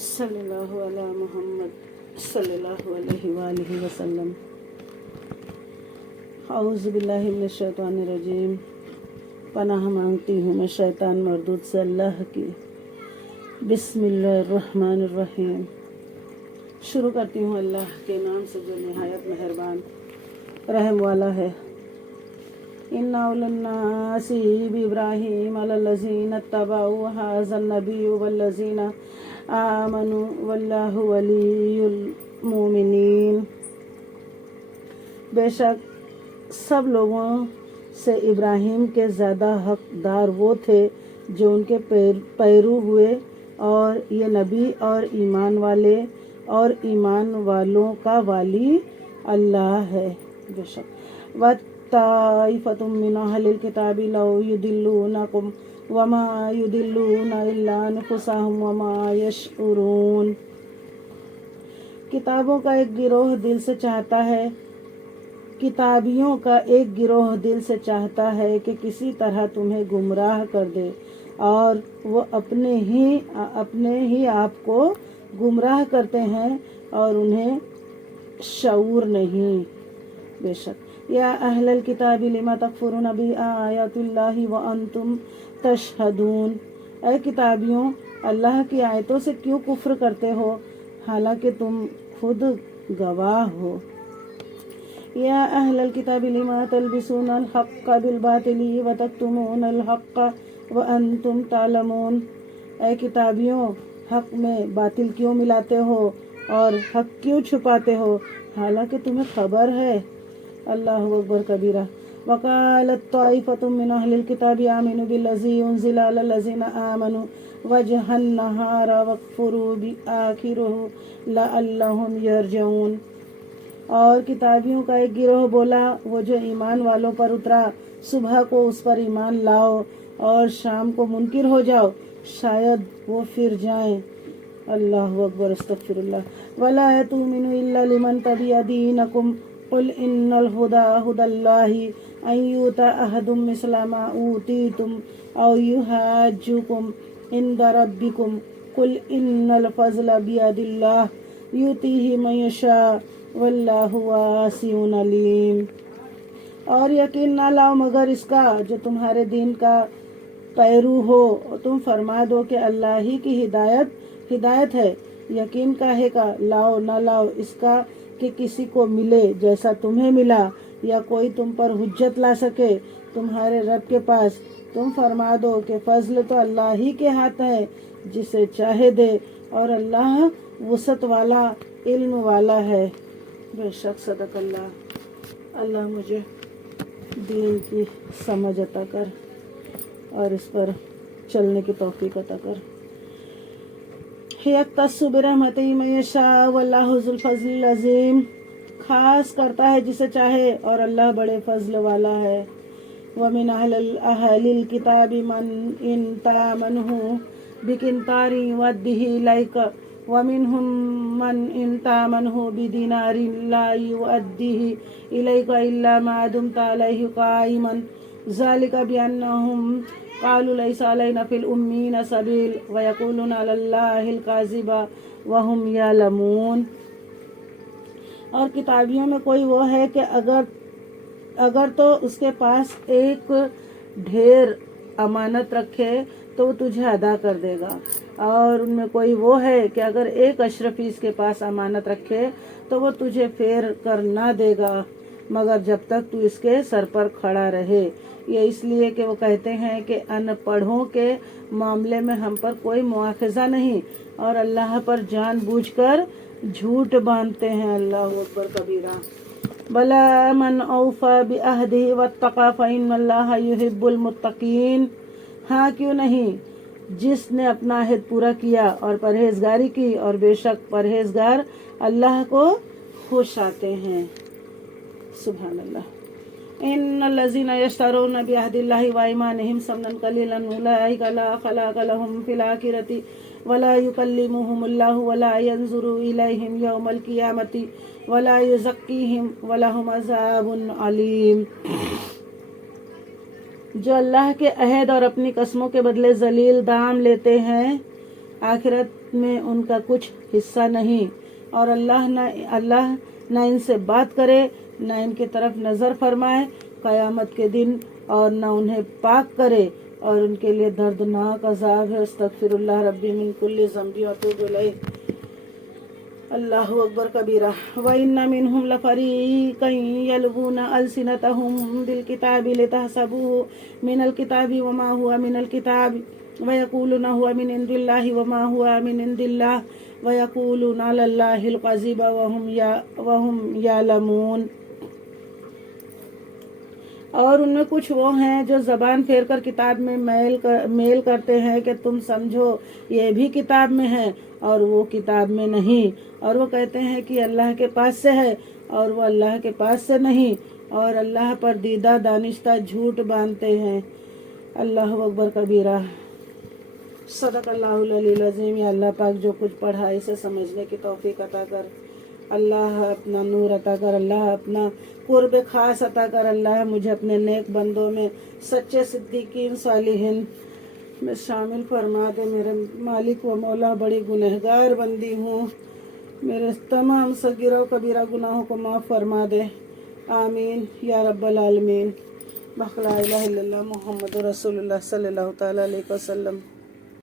صلی اللہ علی محمد صلی اللہ علیہ وآلہ وسلم۔ اعوذ باللہ من الشیطان الرجیم۔ پناہ مانگتی ہوں میں شیطان مردود سے اللہ کی۔ بسم اللہ الرحمن الرحیم۔ شروع کرتی ہوں اللہ کے نام سے جو نہایت مہربان رحم والا ہے۔ ان اول الناس بابراہیم علی الذین اتبعوا ھذا النبی والذین آمنوا واللہ ولی المؤمنین۔ بے شک سب لوگوں سے ابراہیم کے زیادہ حقدار وہ تھے جو ان کے پیرو ہوئے، اور یہ نبی اور ایمان والے اور ایمان والوں کا والی اللہ ہے۔ بے شک وَطَائِفَةٌ مِّنْ أَهْلِ الْكِتَابِ لَوْ يُضِلُّونَكُمْ وَمَا يُضِلُّونَ إِلَّا أَنفُسَهُمْ وَمَا يَشْعُرُونَ۔ کتابوں کا ایک گروہ دل سے چاہتا ہے کتابیوں کا ایک گروہ دل سے چاہتا ہے کہ کسی طرح تمہیں گمراہ کر دے، اور وہ اپنے ہی آپ کو گمراہ کرتے ہیں اور انہیں شعور نہیں۔ بے شک یا اہل الکتاب لم تکفرون بآیات اللہ وانتم تشہدون۔ اے کتابیوں، اللہ کی آیتوں سے کیوں کفر کرتے ہو حالانکہ تم خود گواہ ہو۔ یا اہل الکتاب لم تلبسون الحق بالباطل وتکتمون الحق وانتم تعلمون۔ اے کتابیوں، حق میں باطل کیوں ملاتے ہو اور حق کیوں چھپاتے ہو حالانکہ تمہیں خبر ہے۔ اللہ اکبر کبیرہ۔ وقالت طائفة من اہل الکتاب آمنوا بالذی انزل علی الذین آمنوا وجہ النہار واکفروا بآخرہ لعلہم یرجعون۔ اور کتابیوں کا ایک گروہ بولا، وہ جو ایمان والوں پر اترا صبح کو اس پر ایمان لاؤ اور شام کو منکر ہو جاؤ، شاید وہ پھر جائیں۔ اللہ اکبر، استغفر اللہ۔ ولا تؤمنوا الا لمن تبع دینکم قل ان الہدی ھدی اللہ ان یؤتی احد مثل ما اوتیتم او یحاجوکم عند ربکم قل ان الفضل بید اللہ یؤتیہ من یشاء واللہ واسع علیم۔ اور یقین نہ لاؤ مگر اس کا جو تمہارے دین کا پیرو ہو، تم فرما دو کہ اللہ ہی کی ہدایت ہے۔ یقین کاہے کا لاؤ نہ لاؤ اس کا کہ کسی کو ملے جیسا تمہیں ملا، یا کوئی تم پر حجت لا سکے تمہارے رب کے پاس۔ تم فرما دو کہ فضل تو اللہ ہی کے ہاتھ ہے، جسے چاہے دے، اور اللہ وسعت والا علم والا ہے۔ بے شک صدق اللہ۔ اللہ مجھے دین کی سمجھ عطا کر اور اس پر چلنے کی توفیق عطا کر۔ یختص برحمتہ من یشاء واللہ ذو الفضل العظیم۔ خاص کرتا ہے جسے چاہے اور اللہ بڑے فضل والا ہے۔ ومن اہل الکتاب من ان تأمنہ بقنطار یؤدہ الیک ومنہم من ان تأمنہ بدینار لا یؤدہ الیک الا ما دمت علیہ قائما ذلک بأنہم قالوا لیس علینا فی الأمین سبیل ویقولون علی اللہ الکذب وہم یعلمون۔ اور کتابیوں میں کوئی وہ ہے کہ اگر تو اس کے پاس ایک ڈھیر امانت رکھے تو وہ تجھے ادا کر دے گا، اور ان میں کوئی وہ ہے کہ اگر ایک اشرفی اس کے پاس امانت رکھے تو وہ تجھے پھیر کر نہ دے گا مگر جب تک تو اس کے سر پر کھڑا رہے۔ یہ اس لیے کہ وہ کہتے ہیں کہ ان پڑھوں کے معاملے میں ہم پر کوئی مواخذہ نہیں، اور اللہ پر جان بوجھ کر جھوٹ باندھتے ہیں۔ اللہ اکبر کبیرہ۔ بلا من اوفی بعہدہ واتقی فإن اللہ یحب المتقین۔ ہاں کیوں نہیں، جس نے اپنا عہد پورا کیا اور پرہیزگاری کی، اور بے شک پرہیزگار اللہ کو خوش آتے ہیں۔ سبحان اللہ۔ ان الذین یشترون بعہد اللہ وایمانہم ثمنا قلیلا اولئک لا خلاق لهم فی الآخرۃ ولا یکلمهم اللہ ولا ینظر الیہم یوم القیامۃ ولا یزکیہم ولہم عذاب علیم۔ جو اللہ کے عہد اور اپنی قسموں کے بدلے ذلیل دام لیتے ہیں، آخرت میں ان کا کچھ حصہ نہیں، اور اللہ نہ ان سے بات کرے، نہ ان کی طرف نظر فرمائے قیامت کے دن، اور نہ انہیں پاک کرے، اور ان کے لیے دردناک عذاب ہے۔ استغفر اللہ ربی من کل ذنب واتوب الیہ۔ اللہ اکبر کبیرہ۔ وَإِنَّ مِنْهُمْ لَفَرِيقًا يَلْوُونَ أَلْسِنَتَهُم بِالْكِتَابِ لِتَحْسَبُوهُ مِنَ الْكِتَابِ وَمَا هُوَ مِنَ الْكِتَابِ وَيَقُولُونَ هُوَ مِنْ عِندِ اللَّهِ وَمَا هُوَ مِنْ عِندِ اللَّهِ وَيَقُولُونَ عَلَى اللَّهِ الْكَذِبَ وَهُمْ يَعْلَمُونَ۔ اور ان میں کچھ وہ ہیں جو زبان پھیر کر کتاب میں میل کرتے ہیں کہ تم سمجھو یہ بھی کتاب میں ہے اور وہ کتاب میں نہیں، اور وہ کہتے ہیں کہ اللہ کے پاس سے ہے اور وہ اللہ کے پاس سے نہیں، اور اللہ پر دیدہ دانستہ جھوٹ باندھتے ہیں۔ اللہ اکبر کبیرہ۔ صدق اللہ العلی العظیم۔ یا اللہ پاک جو کچھ پڑھا اسے سمجھنے کی توفیق عطا کر، اللہ اپنا نور عطا کر، اللہ اپنا قرب خاص عطا کر، اللہ مجھے اپنے نیک بندوں میں، سچے صدیقین صالحین میں شامل فرما دے۔ میرے مالک و مولا بڑی گنہگار بندی ہوں، میرے تمام صغیرہ و کبیرہ گناہوں کو معاف فرما دے، آمین یا رب العالمین۔ بحق لا الہ الا اللہ محمد رسول اللہ صلی اللہ تعالیٰ علیہ وسلم۔